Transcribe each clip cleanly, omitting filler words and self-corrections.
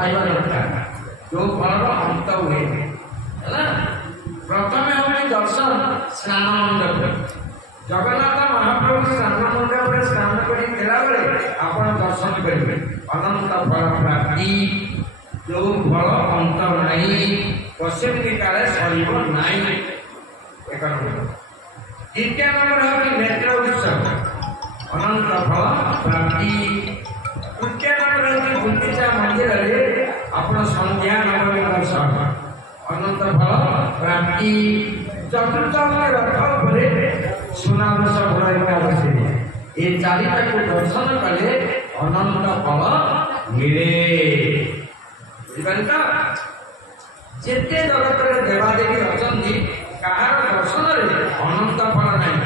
पाइबा दरकार जो फल अंत हुए है। प्रथम हमें दर्शन स्नान मंडप जगन्नाथ महाप्रभु स्नान मंडप स्नान कर आप दर्शन करेंगे अनंत फल प्राप्ति जो फल अंत नहीं पश्चिमी काले सरीब नहीं। एक द्वितीय नंबर है नेत्र उत्सव अनंत फल प्राप्ति। तृतीय नंबर है गुंडीचा मंदिर आप संध्या नवमी दर्शन अनंत फल प्राप्ति। चतुर्थ रथ सुनावेश बसे ये चारिटा को दर्शन कले अनंत फल मिले। बुझिपारे जेते जगत देवादेवी अच्छा कहार दर्शन अनंत फल नहीं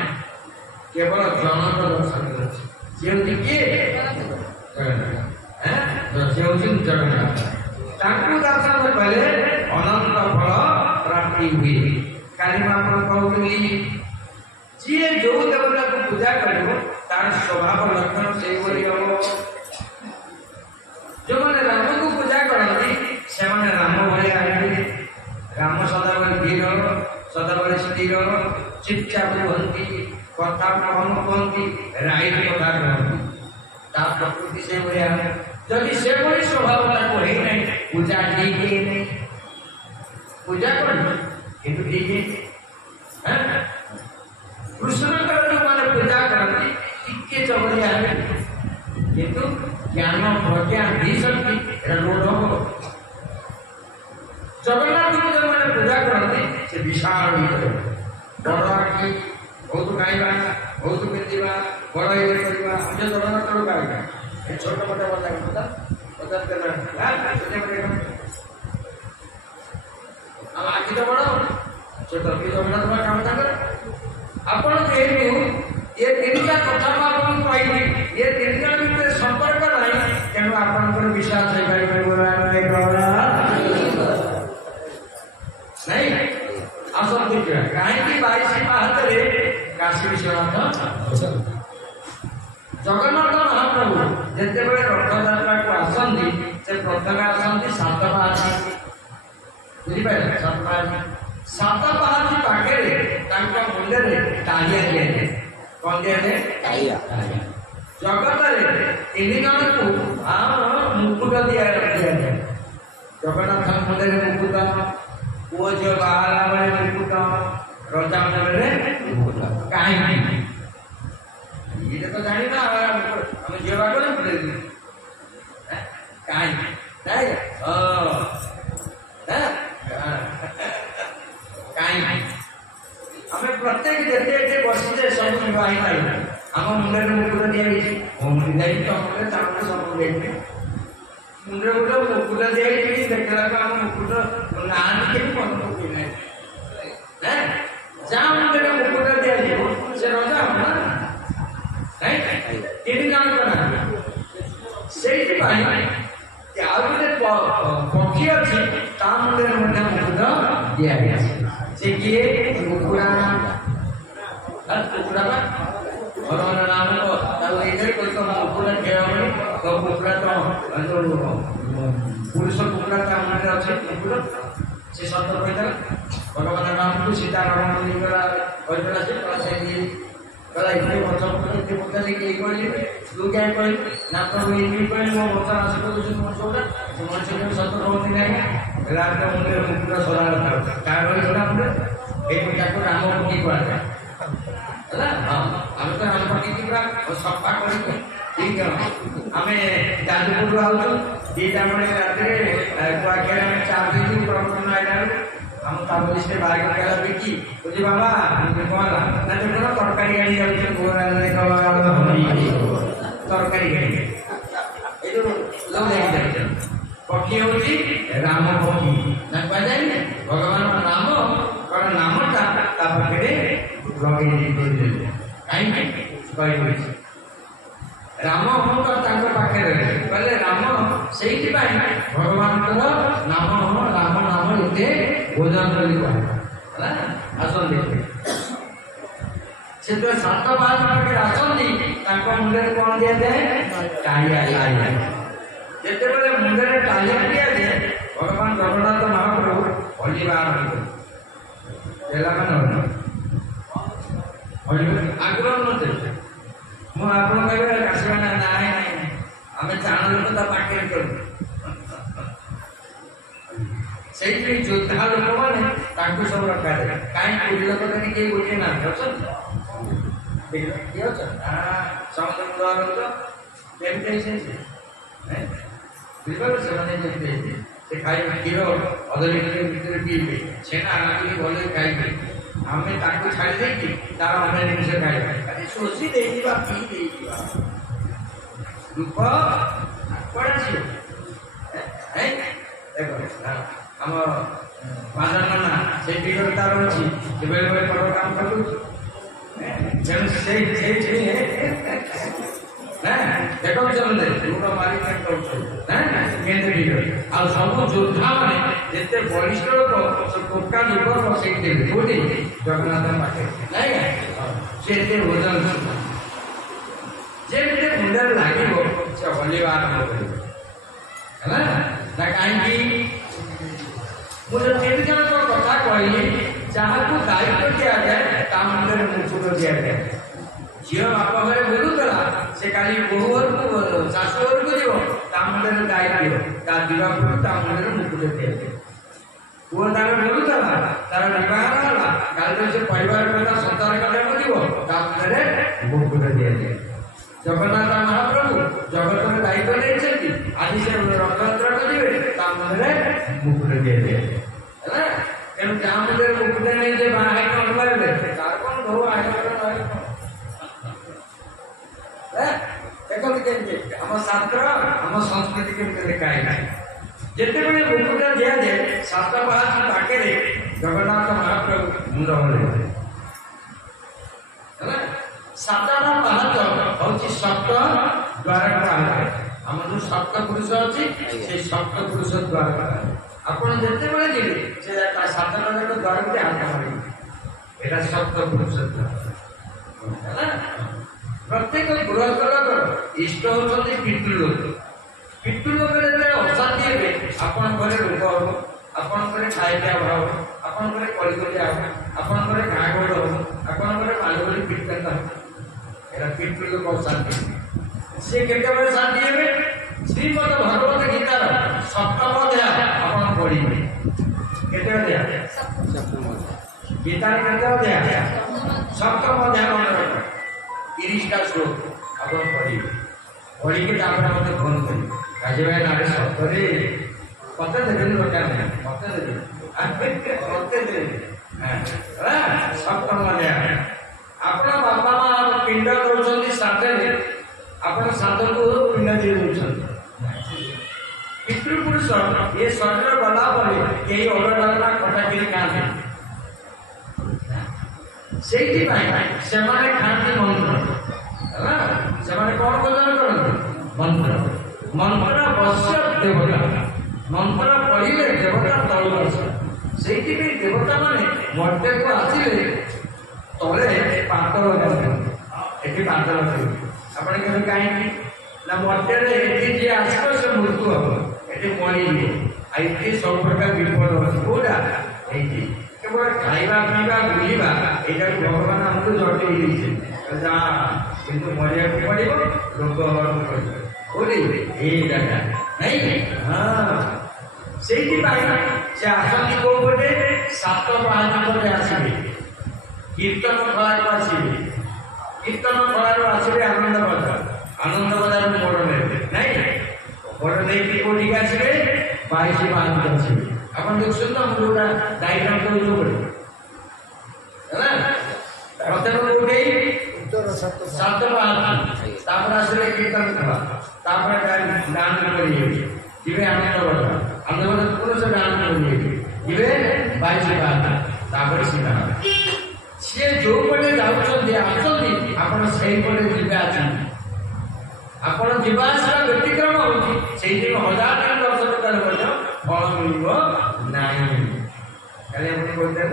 केवल जनक दर्शन किए जगन्नाथ दर्शन कले अनंत फल प्राप्ति हुए। काली कहते जी जो देवता को पूजा कर तार स्वभाव लक्षण से हम जो मैंने राम को पूजा करती से राम भाया राम सदाबले धीर सदाबले स्थिर चुपचाप कहती कथा कम कहती राइट कथा कहती प्रकृति से भाया जदि से स्वभाव है पूजा ठीक नहीं पूजा कर ठीक है कृष्ण जो मैंने पूजा करती टिके चबड़िया किंतु ज्ञान प्रज्ञा दी सकती रोड हम जगन्नाथ को जो मैंने पूजा करती से विशाल बड़ आखि बहुत खाइबा बहुत पिंधा बड़ ये करवा हम जगन्नाथ गाइबा छोट मोटा बता पचास आखि तो बड़ छोट जगन्नाथ काम आपण ये तीनटा कथा कहली ये तीनटा भितर संपर्क नहीं तेणु आप विश्वास नहीं आसती कहीं 22 पाहते काशी विश्वनाथ जगन्नाथ महाप्रभु जिते बड़े रथयात्रा को आसती से प्रथम आसती 7 पाहाची बुझिपारे 7 पाहाची 7 पाहाची पाखे मुंडे टाइया दिए कौन दिया जगत 3 जन को मुकुट दिया जगन्नाथ मुंडे मुकुट पुओ झील बाहर बेले मुकुट रजा मुंडे मुकुट कहीं ये तो जानी ना हम झील बाहर कहीं हमें प्रत्येक जेते बसी सब निर्वाही पाई आम मुंडे मुकुट दिखाई मुंडे सब देखते मुंडे गोटे मुकुट दिखाई देखला आम मुकुट ना मन पकड़े जहाँ मुंडे मुकुट दिखाई से रजा हम ना 3 जन से पक्षी अच्छी मुंडे मुकुट दिखाई से किए कुकुड़ा कुकुड़ा भगवान नाम मुकुट खेल कुकुड़ा तो पुरुष कुकुड़ा मुंडे अच्छे मुकुट से सत कहता भगवान नाम को सीताराम कहला इतने बच्चा पचारे कहले तू क्या कह ना प्रभु ये कह मो बच्चा आस मनुष्य सत कहती ना रात मुंडे मुकुट सदा क्या राम पटी कहुए आम तो राम पटी सफा कर ठीक है आम जाजपुर आऊँ 2टा बड़े रात चार दिन प्रवचन आईला हम ताबलिस्टे बाइक कहला बिकी बुझी बाबा कहला ना देखो तरकारी गाड़ी जाऊँ तरकारी गाड़ी ये लोग पक्षी हूँ राम पक्षी ना कह जाए भगवान नाम कौन नामटा पाखे लगे कहीं राम हम पाखे कहले राम से भगवान नाम राम नाम ये भोजन कर आसन देखे से 7 पाखे आसती मुंडे कौन दिया जाए टाइया जिते मुंडे टाइया दिया भगवान जगन्नाथ महाप्रभु हलिबार आग्रह नथे ମୁଁ ଆପଣ କହିବେ ଆସିବା ନା ନାଇଁ ନାଇଁ ଆମେ ଚାଣ ଲୋକ ତା ପାଖରେ କରୁ ସେଇଠି ଯୋଦ୍ଧା ଲୋକମାନେ ତାଙ୍କୁ ସବୁ ରଖାଯାଏ କାହିଁ ପୁରୀ ଲୋକ ତ କେହି ଗୋଟିଏ ନାହାନ୍ତି ଅଛନ୍ତି କିଏ ଅଛନ୍ତି ସମୁଦ୍ର କେମିତି ହେଇଛନ୍ତି ବୁଝିପାରିଲେ ସେମାନେ ଯେମିତି ହେଇଛି ସେ ଖାଇବେ କ୍ଷୀର ଅଧ ଲିଟର ଭିତରେ ପିଇବେ ଛେନା ଆଣିକି ଭଲ ଖାଇବେ ଆମେ ତାକୁ ଛାଡ଼ି ଦେଇକି ତାର ଅନ୍ୟ ଜିନିଷ ଖାଇବା ଶୋଷି ଦେଇଯିବା ପିଇ ଦେଇଯିବା ରୂପ କୁଆଡ଼େ ଆସିବ ଦେଖ ଆମ ମାଧବନା ସେଇ ଦିଗରେ ତାର ଅଛି ସେ ବେଳେ ବେଳେ ବଡ଼ କାମ କରୁଛି ତେଣୁ ସେଇଠି ଦେଖୁଛନ୍ତି ଲୁଣ ମାରି କେମିତି ଆଉ ସବୁ ଯୋଦ୍ଧା ମାନେ ଯେତେ ବରିଷ୍ଠ ଲୋକ ଟୋକା ଯୁଗ ସେଇଠି କୋଉଠି ଜଗନ୍ନାଥ ପାଖରେ ନାଇଁ ସେ ଏତେ ଓଜନ ଯେମିତି ମୁଣ୍ଡରେ ଲାଗିବ ସେ ହଲିବା ଆରମ୍ଭ କରିବ ହେଲା ନା କାହିଁକି ମୁଁ ଯୋଉ 3 ଜଣଙ୍କ କଥା କହିଲି ଯାହାକୁ ଦାୟିତ୍ୱ ଦିଆଯାଏ ତା ମୁଣ୍ଡରେ ମୁକୁଟ ଦିଆଯାଏ ଝିଅ ବାପ ଘରେ ବୁଲୁଥିଲା ସେ କାଲି ବୋହୁ ଘରକୁ ଶାଶୁ ଘରକୁ ଯିବ ତା ମୁଣ୍ଡରେ ଦାୟିତ୍ୱ ତା ଯିବା ପୂର୍ବରୁ ତା ମୁଣ୍ଡରେ ମୁକୁଟ ଦିଆଯାଏ ପୁଅ ତାର ବୁଲୁଥିଲା ତାର ବିବାହ ହେଲା କାଲି ସେ ପରିବାର କଥା ସନ୍ତାନ କରିବାକୁ ଯିବ ତା ମୁଣ୍ଡରେ ମୁକୁଟ ଦିଆଯାଏ ଜଗନ୍ନାଥ ମହାପ୍ରଭୁ ଜଗତର ଦାୟିତ୍ୱ ନେଇଛନ୍ତି ଆଜି ସେ ରଥଯାତ୍ରା କରିବେ ତା ମୁଣ୍ଡରେ ମୁକୁଟ ଦିଆଯାଏ ହେଲା ତେଣୁ ଯାହା ମୁଣ୍ଡରେ ମୁକୁଟ ନେଇଯିବେ ବାହା ହେଇକି ଅନୁଭବ ତାର କଣ ବହୁ ଆଗ୍ରହ ଦେଖନ୍ତୁ କେମିତି ଆମ ଶାସ୍ତ୍ର ଆମ ସଂସ୍କୃତି କେମିତି ଲେଖା ହେଇନାହିଁ ଯେତେବେଳେ ମୁକୁଟ ଦିଆଯାଏ ସାତ ପାହାଚ ପାଖରେ ଜଗନ୍ନାଥ ମହାପ୍ରଭୁ ମୁଣ୍ଡ ହଲେଇଲେ ହେଲା ସାତଟା ପାହାଚ ହଉଛି ସପ୍ତ ଦ୍ୱାର କୁହାଯାଏ ଆମର ଯୋଉ ସପ୍ତ ପୁରୁଷ ଅଛି ସେଇ ସପ୍ତ ପୁରୁଷ ଦ୍ୱାର ଆପଣ ଯେତେବେଳେ ଯିବେ ସେ ସାତଟା ଯାକ ଦ୍ୱାରକୁ ହାତ ମାରିବେ ଏଇଟା ସପ୍ତ ପୁରୁଷ ଦ୍ୱାର ହେଲା ପ୍ରତ୍ୟେକ ଗୃହସ୍ଥର ଇଷ୍ଟ ହଉଛନ୍ତି ପିତୃଲୋକ ପିତୃଲୋକରେ ଯେତେବେଳେ ଅଶାନ୍ତି ହେବେ ଆପଣଙ୍କ ଘରେ ରୋଗ ହବ ଆପଣଙ୍କ ଘରେ ଖାଇବା ଅଭାବ ହବ ଆପଣଙ୍କ ଘରେ କଳିକଜିଆ ହବ ଆପଣଙ୍କ ଘରେ ଗାଁ ଗୋଡ଼ ହବ ଆପଣଙ୍କ ଘରେ ମାଲଗୋଳି କୀର୍ତ୍ତନ ହବ ଏଇଟା ପିତୃଲୋକ ଅଶାନ୍ତି ସେ କେତେବେଳେ ଶାନ୍ତି ହେବେ ଶ୍ରୀମଦ ଭଗବତ ଗୀତାର ସପ୍ତମ ଅଧ୍ୟାୟ ଆପଣ ପଢିବେ କେତେ ଅଧ୍ୟାୟ ଗୀତାର କେତେ ଅଧ୍ୟାୟ ସପ୍ତମ ଅଧ୍ୟାୟ ମନେ ରଖ 30ଟା ଶ୍ଲୋକ ଆପଣ ପଢିବେ ପଢିକି ତାପରେ ମତେ ଫୋନ କରିବେ ରାଜୁ ଭାଇ ନାରେ ସତରେ ମତେ ଦେବେନି ଦରକାର ନାହିଁ ମତେ ଦେବେ ମତେ ଦେବେ ସପ୍ତମ ଅଧ୍ୟାୟ ଆପଣ ବାପା ମା ପିଣ୍ଡ ଦଉଛନ୍ତି ସାତରେ ଆପଣ ସାଧକୁ ପିଣ୍ଡ ଦେଇ ଦଉଛନ୍ତି ପିତୃପୁରୁଷ ଏ ଶରୀର ଗଲା ପରେ କେହି ଅଲଗା ଖଟାଖିରି ଖାଆନ୍ତି ସେଇଥିପାଇଁ ସେମାନେ ଖାଆନ୍ତି ମନ୍ତ୍ର ହେଲା ସେମାନେ କଣ ଭୋଜନ କରନ୍ତି ମନ୍ତ୍ର ମନ୍ତ୍ର ବଶ୍ୟ ଦେବତା ମନ୍ତ୍ର ପଢିଲେ ଦେବତା ତଳୁ ଆସ ସେଇଥିପାଇଁ ଦେବତା ମାନେ ମର୍ତ୍ତ୍ୟକୁ ଆସିଲେ ତଳେ ପାଦ ଲଗାନ୍ତି ଏଠି ପାଦ ଲଗାନ୍ତି ଆପଣ କେବେ କାହିଁକି ନା ମର୍ତ୍ତ୍ୟରେ ଏଠି ଯିଏ ଆସିବ ସେ ମୃତ୍ୟୁ ହବ ଏଠି ମରିଯିବ ଆଉ ଏଠି ସବୁ ପ୍ରକାର ବିପଦ ଅଛି କୋଉଟା ଏଇଠି କେବଳ ଖାଇବା ପିଇବା ବୁଲିବା ଏଇଟାକୁ ଭଗବାନ ଆମକୁ ଜଟେଇ ଦେଇଛନ୍ତି କିନ୍ତୁ ମରିବାକୁ ପଡିବ ଲୋକ କୋଉଠି ଏଇ ଜାଗା ନାଇଁ ସେଇଥିପାଇଁ ସେ ଆସନ୍ତି କୋଉ ପଟେ ସାତ ପାହାଚ ପଟେ ଆସିବେ କୀର୍ତ୍ତନ ଖଳାକୁ ଆସିବେ କୀର୍ତ୍ତନ ଖଳାରୁ ଆସିବେ ଆନନ୍ଦ ବଜାର ମୋଡ଼ ନେବେ ନାଇଁ ମୋଡ଼ ନେଇକି କୋଉଠିକି ଆସିବେ 22 ପାହାଚ ଆସିବେ ଆପଣ ଦେଖୁଛନ୍ତି ମୁଁ ଯୋଉଟା ଡାଇଗ୍ରାମ ଦଉଛୁ ପଡେ ହେଲା ପ୍ରଥମେ କୋଉଠି ସାତ ପାହାଚ ତାପରେ ଆସିଲେ କୀର୍ତ୍ତନ ଖଳା ତାପରେ ଡାନ୍ସ କରିବେ ଯିବେ ଆନନ୍ଦ ବଜାର ପୁରୁଷ ଡାନ୍ସ କରିବେ ଯିବେ 22 ପାହାଚ ତାପରେ ସିଧା ସିଏ ଯୋଉ ପଟେ ଯାଉଛନ୍ତି ଆସୁଛନ୍ତି ଆପଣ ସେଇପଟେ ଯିବେ ଆସନ୍ତି ଆପଣ ଯିବା ଆସିବା ବ୍ୟତିକ୍ରମ ହଉଛି ସେଇଦିନ 1000 ଦର୍ଶନ କଲେ ମଧ୍ୟ ଫଳ ମିଳିବ ନାହିଁ କାଲି ଆପଣ କହିଥିଲେ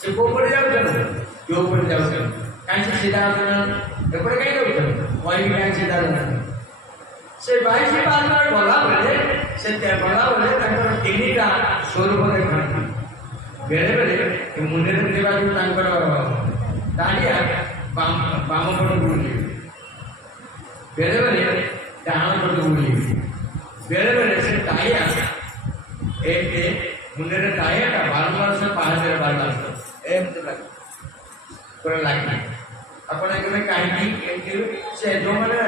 ସେ କୋଉ ପଟେ ଯାଉଛନ୍ତି ଯୋଉ ପଟେ ଯାଉଛନ୍ତି କାହିଁକି ସିଧା ଆସୁଛନ୍ତି ଏପଟେ କାହିଁ ଯାଉଛନ୍ତି କହିବି କାହିଁକି ସିଧା ଯାଉଛନ୍ତି से 22 पाहाच गला बेले से गला बेले तीनटा स्वरूप देखती बेले बेले मुंडे दाड़िया बाम पट बुले बेले बेले डाण पट बुले बेले बेले से टाइया मुंडे टाइया बारंबार से पाहाच बार एमती लगे ଆପଣ କେବେ କାହିଁକି ସେ ଯୋଉମାନେ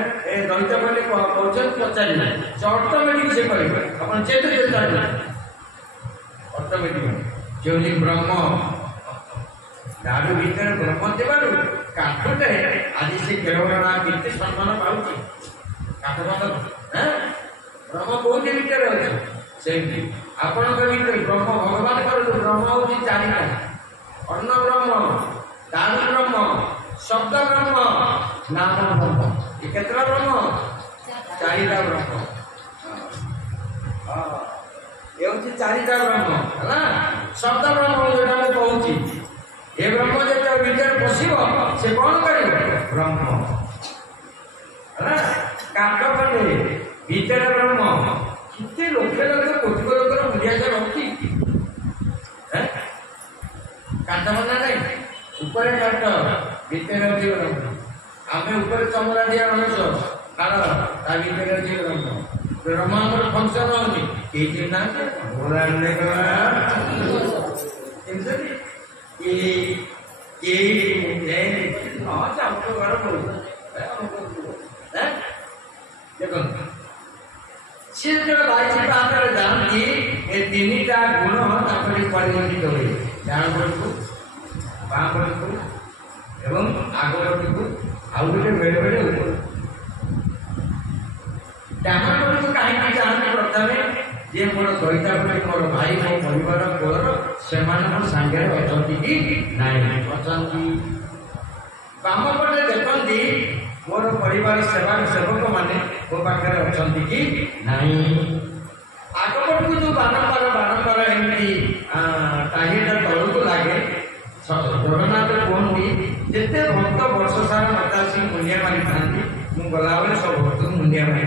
ଦଳିତ ବୋଲି କହୁଛନ୍ତି ପଚାରିଲେ ସେ ଅଟୋମେଟିକ୍ ସେ କହିବେ ଆପଣ ଯେତେ ଚାଲିଲେ ଅଟୋମେଟିକ୍ ଯେଉଁଠି ବ୍ରହ୍ମ ଦାରୁ ଭିତରେ ବ୍ରହ୍ମ ଥିବାରୁ କାଠଟେ ଆଜି ସେ କେଳବଣା କେତେ ସମ୍ମାନ ପାଉଛି କାଠ ବ୍ରହ୍ମ କୋଉଠି ଭିତରେ ଅଛି ସେମିତି ଆପଣଙ୍କ ଭିତରେ ବ୍ରହ୍ମ ଭଗବାନଙ୍କର ବ୍ରହ୍ମ ହେଉଛି ଚାରିଟା ଅନ୍ନ ବ୍ରହ୍ମ ଦାରୁ ବ୍ରହ୍ମ शब्द ब्रह्म नाम ब्रह्म ये कितना ब्रह्म चारिटा ब्रह्म ये होची चारिटा ब्रह्म है शब्द ब्रह्म जोटा मैं कहूची ये ब्रह्म जो भीतर पशिब से कौन करिब ब्रह्म है काट पटे भीतर ब्रह्म कितने लक्ष लक्ष कोटि लोकर मुझे रखी है काट बना नहीं ऊपर काट भीतर अच्छी ब्रह्म आम ऊपर चमड़ा दिया मनुष्य हाड़ ता भीतर अच्छी ब्रह्म ब्रह्म आमर फंक्शन होनी देखो सी जो 22 पाहाचर जानती ये तीनटा गुण परिवर्तित हुए डाण पटू बाँ पटू एवं आग पटू आउ गोटे बेले बेले डाण पटू कहीं जाती प्रथम जे मोर दईता पटे मोर भाई मो परिवार कोर से सांगे अच्छा कि नाई अच्छा बाम पटे देखती मोर परिवार सेवा सेवक माने मो पाखे अच्छा कि नाई आग पटू जो बारंबार बारंबार एमती टाइटा तलू लगे जगन्नाथ कहती जिते भक्त वर्ष सारा मत आसिक मुंडिया मारी था मुझे गला बेले सब भक्त मुंडिया मारी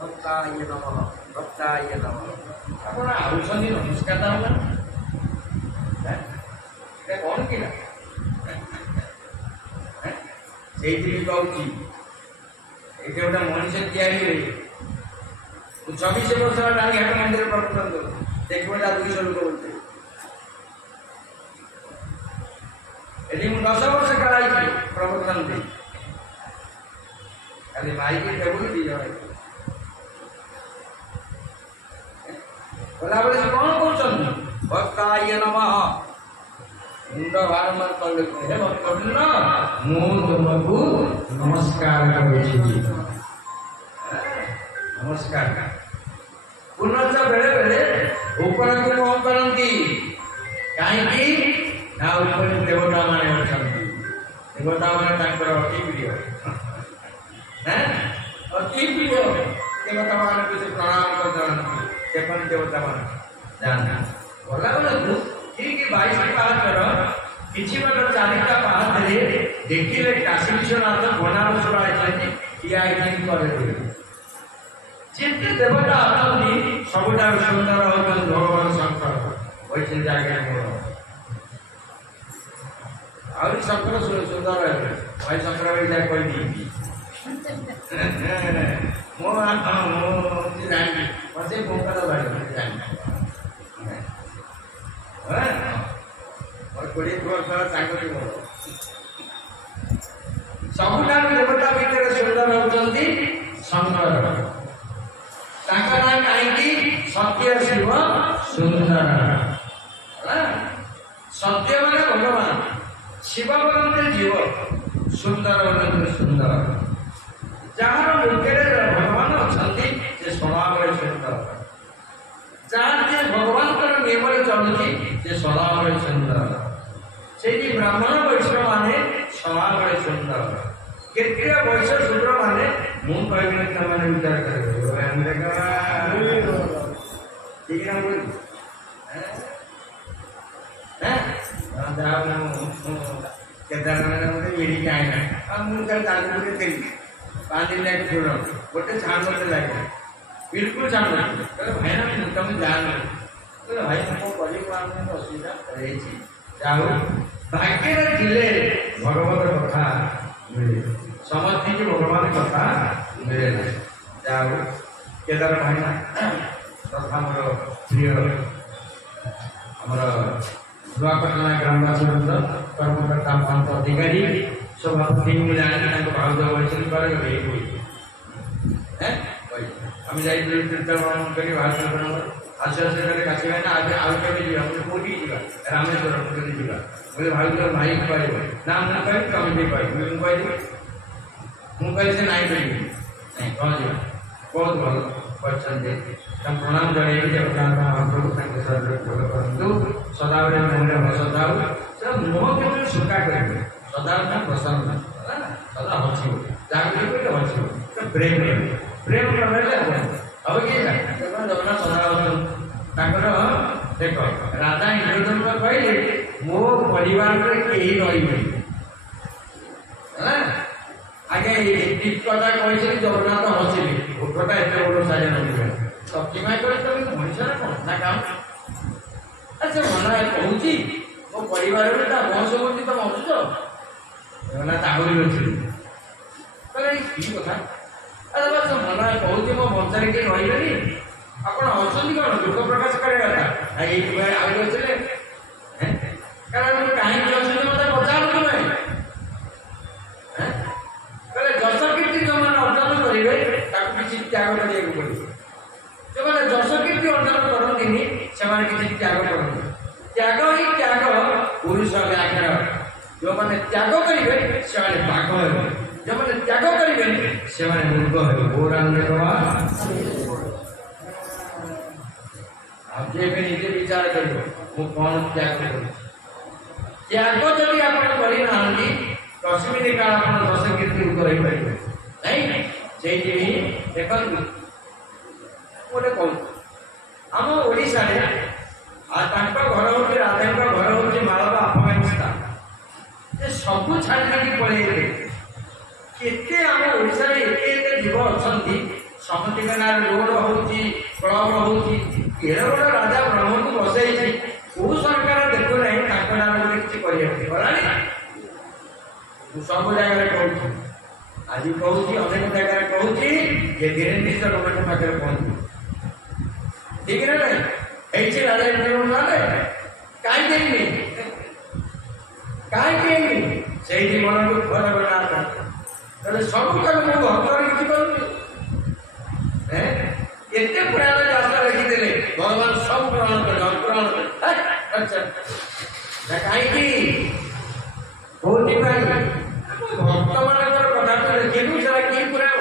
भक्ताय नमः भक्ताय नमः ଆପଣ ଆଉଛନ୍ତି ନମସ୍କାର ଦାଉନା କଣ କିଲା ସେଇଥିରେ କହୁଛି ଏଠି ଗୋଟେ ମଣିଷ ତିଆରି ହୁଏ 24 ବର୍ଷ ରାଣୀହାଟ ମନ୍ଦିର ପ୍ରବର୍ତ୍ତନ କରୁ ଦେଖିବ 200 ଲୋକ ବୋଲते ଏଠି ମୁଁ 10 ବର୍ଷ କାଳାଇଛି ପ୍ରବର୍ତ୍ତନ ଦେଇ ଖାଲି ମାଇକି ଟେବୁଲ 2 ଜଣ बोलाबले से कौन कहते भक्ताय नमः मुंड बारंबार तले हे भक्तवृंद मु तुमको नमस्कार करुछि नमस्कार पुनश्च बेले बेले ऊपर को कौन करती कहीं ना ऊपर देवता माने अछंती देवता माने तांकर अति प्रिय हैं अति प्रिय देवता माने कुछ प्रणाम कर जानती देखन देवता मान जाना बोला बोले ठीक 22 पाहाचर किछि बार चारिटा पाहाच रे देखिले काशी विश्वनाथ बनारस आइछथि कि आइथिन करे जिते देवता अछथि सबटा सुंदर होतन भगवान शंकर होइछे जागे मोर आउरी शंकर सुंदर है भाई शंकर भाई जा कोई दी मो जानी मजे भोकल बाड़ी जानी और कोड़ी वर्ष सांगति मोर सबुठा देवता भीतर सुंदर होचंती शंकर ताका ना काईकी सत्य शिव सुंदर सत्य माने भगवान शिव बोलते जीव सुंदर बोलते सुंदर जहाँ मुखे भगवान अच्छा से स्वभाव सुंदर जहाँ जे भगवान नियम चलुची से स्वभाव सुंदर से ब्राह्मण वैश्य माने स्वभाव सुंदर क्षत्रिय वैश्य शूद्र माने मुझे कहने विचार कर ठीक है बोल केदारनाथ मेरी कहीं ना मुझे 5 दिन छोड़ गोटे छाड़ लगे बिल्कुल छाड़ भाई ना तुम जाना भाई असुविधा जाओ भाग्य थे भगवत कथा मिले समझती कि भगवान कथा मिले ना जाओ केदार भाईना तथा मोर प्रिय आमर नुआपटना ग्रामवासी वृंद कर्मकर्ता प्रांत अधिकारी सभापति जानी भाउज आम जा कीर्तन कर भाषण आश्वासन काशिबा ना आज कभी कौटी रामेश्वर जा बोले भाई भाई कह ना मुझे कह तुम भी कह मुझे से नाई कह कह जा बहुत भल कर प्रणाम जन जगन्नाथ महाप्रभु करूँ सदाबले मुहरे हस दाऊ से मुह के सुखा करेंगे सदा प्रसन्न सदा हसो जहाँ हसो प्रेम प्रेम हम किए जगन्नाथ सदा देख राजा इंद्रदेव कहले मो परिवार में कहीं रही आगे ठीक कथा कही जगन्नाथ हसिले भोकटा एत बड़ सारे नदी सब्जीमा तुम मनुष्य ना काम अच्छा मना कहूँ मो परिवार में बंश बोली तुम हसुच जगन्नाथ आहरी अच्छी कि कथा अच्छा मना कहूँ मो वंशे किए रही ଆପଣ ଅଛନ୍ତି କଣ ଦୁଃଖ ପ୍ରକାଶ କରିବା କଥା ଏଇଥିପାଇଁ ଆହୁରି ଅଥିଲେ କାରଣ କାହିଁକି ଅଛନ୍ତି ମତେ ପଚାରୁ ତୁମେ କହିଲେ ଯଶ କୀର୍ତ୍ତି ଯୋଉମାନେ ଅର୍ଜନ କରିବେ ତାକୁ କିଛି ତ୍ୟାଗ କରିବାକୁ ପଡ଼ିବ ଯୋଉମାନେ ଯଶ କୀର୍ତ୍ତି ଅର୍ଜନ କରନ୍ତିନି ସେମାନେ କିଛି ତ୍ୟାଗ କରନ୍ତି ତ୍ୟାଗ ହିଁ ତ୍ୟାଗ ପୁରୁଷ ବ୍ୟାଘ୍ର ଯୋଉମାନେ ତ୍ୟାଗ କରିବେ ସେମାନେ ବାଘ ହେବେ ଯୋଉମାନେ ତ୍ୟାଗ କରିବେନି ସେମାନେ ମୃଗ ହେବେ ଗୌରାଙ୍ଗ जे निजे विचार कर कौन त्याग कर त्याग जब आप कश्मीर काल आप दश कीर्ति रही पारे नहीं से देख गोटे कह आम ओडिशा घर हूँ राधा घर हूँ मालवा अफगानिस्तान सबू छाड़ी पलैले केते आम ओडिशा एते जीव अच्छा समतिका ना रोड हो क्लब हो केरल राजा ब्रह्म को बसई कौ सरकार देखु ना नाम किसी सब जगह कहूँ आज कहूँ अनेक जगह कहूँ ये धीरे धीरे गवर्नमेंट पाखे पहुंचू ठीक है ना राजा इंद्रदेव कहीं से मन को फल बना सब कल मुझे भक्तर किसी करूँ एते पुराण शास्त्र लिखिदेले भगवान सब ग्रहण कर अच्छा कहीं भक्त मान कथा तो लिखू सारा कि पुराण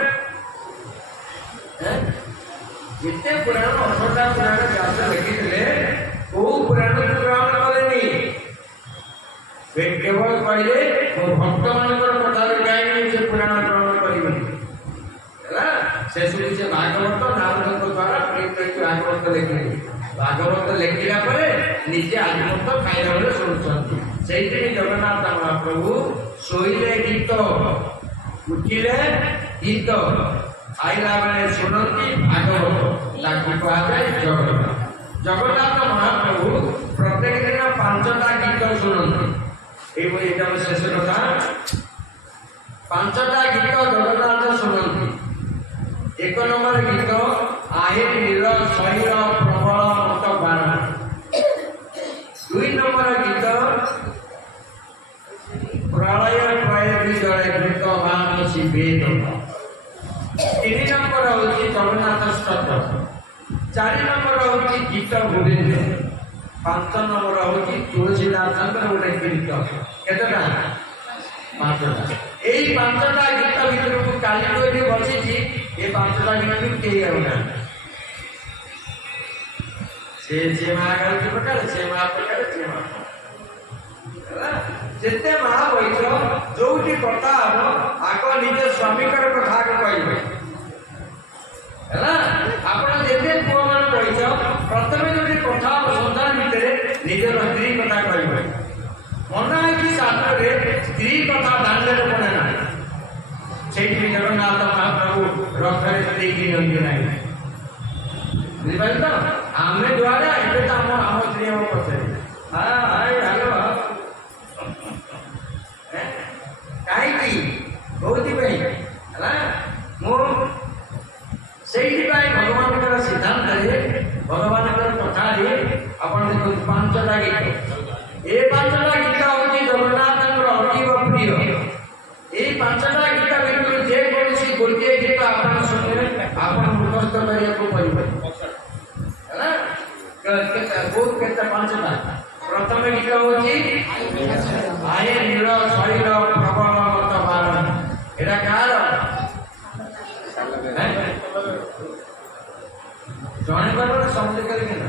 जिते पुराण 18टा पुराण शास्त्र लिखिदेले को पुराण ग्रहण करेनी केवल कहले भक्त मान कथा कहीं से पुराण ग्रहण करेंगे से भागवत नारद द्वारा भागवत लिखिले भागवत लिखला निजे आत्मत खाइला बेले शुणुंट से जगन्नाथ महाप्रभु शोले गीत उठिले गीत खाइला बेले शुणती भागवत कहुए जगन्नाथ जगन्नाथ महाप्रभु प्रत्येक दिन 5टा गीत शुणती ये शेष कथा 5टा गीत जगन्नाथ शुणती एक नंबर गीत আহিर नील शरीर प्रबल मत बाण 2 नंबर गीत प्रलय प्रय विजय गीत बाण शिवेद 3 नंबर होची जगन्नाथ स्तोत्र 4 नंबर होची गीत गोविंद 5 नंबर होची तुलसीदास गोटे गीत केतटा 5टा यही 5टा गीत भीतर को काली कोई बसी ये 5टा गीत के से महागाली प्रकार से महाप्रकार से जिते महावैद्य जो कथा हम आग निज स्वामीकर कथा कहे आप जिते पुआ मान कही प्रथम जो कथा सन्धान भितर निजर स्त्री कथा कहे मना है कि शास्त्र स्त्री कथा दान पड़े ना से जगन्नाथ महाप्रभु रथरे देखी नियंती नहीं बुझिपारे तो आम दुआरे एबे तो आम स्त्री हम पचारे हाय हेलो कहीं बहुत भगवान सिद्धांत भगवान कथा आप देखो 5टा गीत ये 5टा गीत हूँ जगन्नाथ अतीव प्रिय ये 5टा गीत भितर जेकोसी गोटे गीत आप शुणे आप मुखस्थ करा 5टा प्रथम गीत हूँ आए नील शरीर प्रबल मत बारण एटा कार जने बार समझ करके ना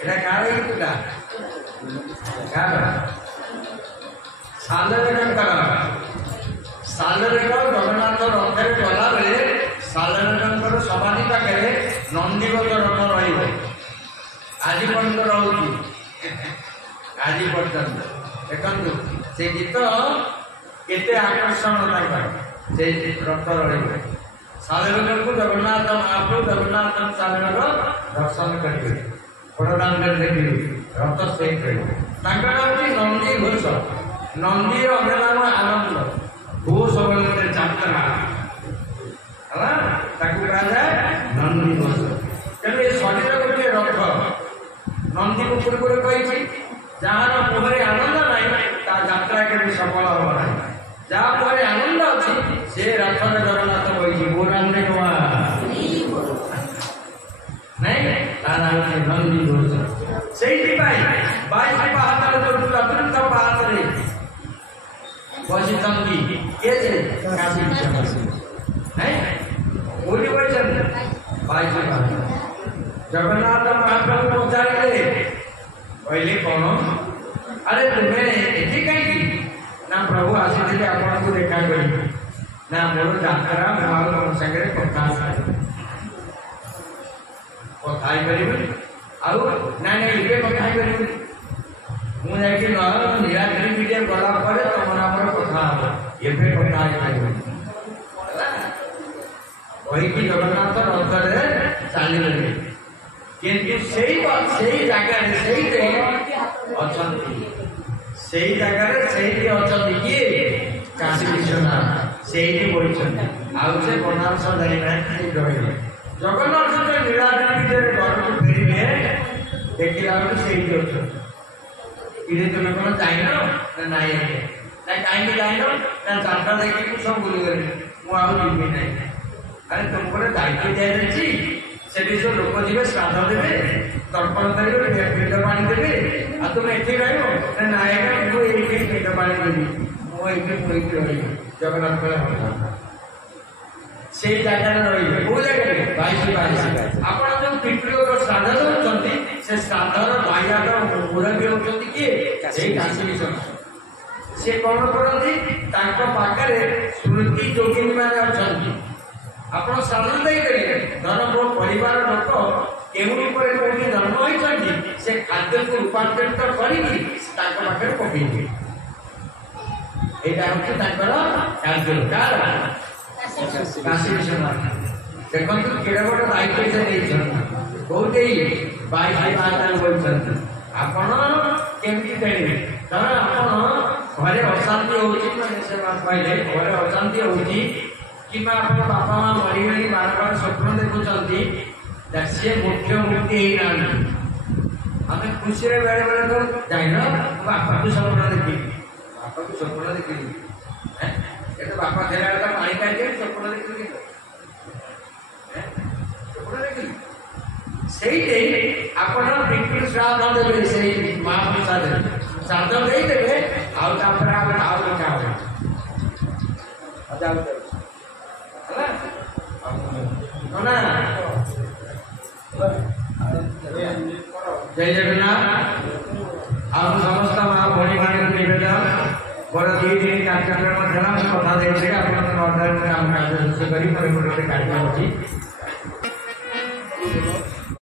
एटा कार गीतटा कार सालरेकर जगन्नाथ रथ गला बेले सालरेकर समाधि पाखे नंदीगत रथ रही आज पर्यटन रोचे आज पर्यटन देखु से गीत केते आकर्षण से रथ रही सालरेकर को जगन्नाथ महाप्रभु जगन्नाथ सालरेकर दर्शन करेंगे बड़दान देखिए रथ से नंदी घोष नंदी अन्य नाम आनंद घोष बोलते जात्रा कहा जाए नंदी घोष तेणु ये शरीर गोटे रथ नंदी को पूर्व कही जार मुहरे आनंद ना यात्रा के सफल हम ना जहाँ मुहरे आनंद अच्छी से रथ में जगन्नाथ कही बोलांदे नहीं नंदी घोष से पाहाड़ चतुर्थ पाहाड़ बसी जगन्नाथ महाप्रभु पचारे कहले कौन अरे तुम्हें ये कहीं ना प्रभु आसी आपन को देखा करी ना मोर यात्रा मोर संगे कथा ना ये कथा मुझे नीलाद्री मीडिया गला तुम आम कथा एवं कथा कहीकि जगन्नाथ रथरे चलिए किंतु से जगह किए काशी विश्वनाथ से बड़ी बनारस रही जगन्नाथ नीलाद्री घर को फेरवे देखला अच्छे तुम कौन जाइन ना कहीं जाइन ना चार्टा देखिए सब भूल गली मुझे ना अरे तुमको दायित्व दी जाए से लोक जी श्राद्ध देवे तर्पण करेंगे पिंड पानी देवे आ तुम ये रही ना मुझे पिंड पानी देवी मुझे रही जगन्नाथ से जगह रही कौ जगह 22 आप जो पितृ श्राद्ध दौरान से श्राद्धर बाह्यात मुरबी होती किए काशी विश्वनाथ से कौन करती पाखे स्मृति जोगिनी मैंने अच्छा आप श्राद्ध देदेवे धर मो परिवार लोक कौटी जन्म होती से खाद्य को रूपांतरित करके पकड़े यहाँ हूँ कार्य काशी विश्वनाथ देखो केड़े बड़े दायित्व से बहुत 22 बोलते आपण केमती खेलेंगे धर आप घरे अशांति होते घरे अशांति होती कि बापा माँ मरीगले बार बार स्वप्न देखुं सी मुख्य मुक्ति आम खुशी बेले बेले तो जाइन बापा को स्वप्न देखी बापा को स्वप्न देखी बापा फेरा पानी खाई स्वप्न देखी स्वप्न देखी से आप श्राद्ध देवे से महाप्रसाद श्राद्ध देदेवे आउ जय जगन्नाथ आप समस्त माँ भौणी भाई निवेदन बड़ 2 दिन कार्यक्रम कथा देखिए आप कार्य अच्छी